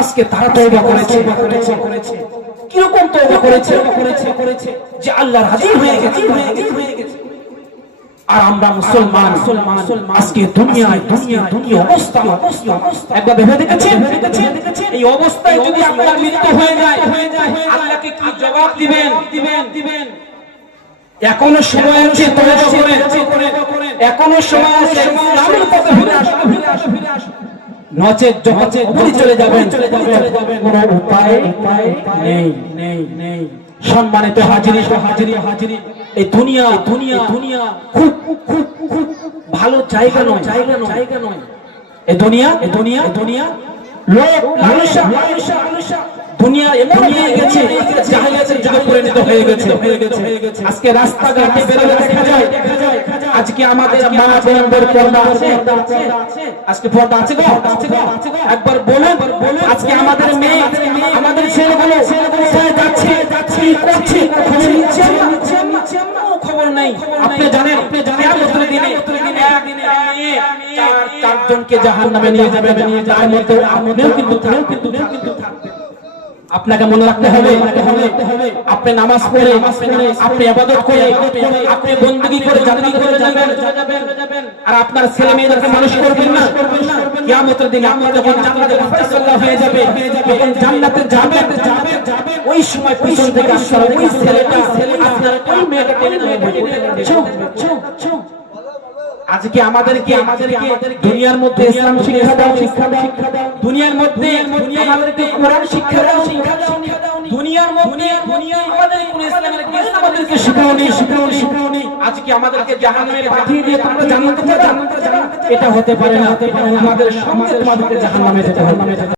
আজকে তারা তওবা করেছে। কিরকম তওবা করেছে যে আল্লাহ রাজি হয়ে গেছে। আর আমরা মুসলমান আজকে দুনিয়ায় অবস্থা একবার ভেবে দেখেছেন? এই অবস্থায় যদি আপনার মৃত্যু হয়ে যায় আল্লাহকে কি জবাব দিবেন? এখনো সময় আছে, তওবা করেন। এখনো সময় আছে, ইসলামের পথে ফিরে আসুন। নচেত যখন চলে যাবেন কোনো উপায় নেই। সম্মানিত হাজিরি, এই দুনিয়া খুব ভালো জায়গা নয়। এই দুনিয়া লোক লালসা দুনিয়া এমন হয়ে গেছে, জাহেলিয়াতের যুগে পরিণত হয়ে গেছে। আজকে রাস্তাঘাটে বেরোলে দেখা যায় আজকে আমাদের মা বোনদের পর্দা আছে। আজকে পর্দা আছে গো? একবার বলুন, আজকে আমাদের মেয়ে আমাদের ছেলেগুলো কোথায় যাচ্ছে, কি করছে, খবর নাই। আপনি জানেন কিয়ামতের দিনে চারজনকে জাহান্নামে নিয়ে যাবে, তার মধ্যে আপনিও কিন্তু থাকবেন। আপনাকে মনে রাখতে হবে আপনি নামাজ পড়ে, আপনি ইবাদত করে, আপনি বندگی করে জান্নাতে যাবেন। আর আপনার ছেলে মেয়েদেরকে মানুষ করবেন না। কিয়ামতের দিনে আপনি যখন জান্নাতে ফায়সালা হয়ে যাবে, যখন জান্নাতে যাবেন, ওই সময় পিছন থেকে আপনার ওই ছেলেটা আপনার ওই মেয়েটা টেনে নেবে। আজকে আমাদেরকে দুনিয়ার মধ্যে ইসলাম শিক্ষা দাও, দুনিয়ার মধ্যে আমাদেরকে কোরআন শিক্ষা দাও, দুনিয়ার মধ্যে আমাদের কোন ইসলামের জ্ঞান আমাদেরকে শিখাওনি। আজকে আমাদেরকে জাহান্নামে পাঠিয়ে দিয়ে তোমরা জান্নাতে যাবে, এটা হতে পারে না। আমাদের সমাজে তোমাদেরকে জাহান্নামে যেতে হবে।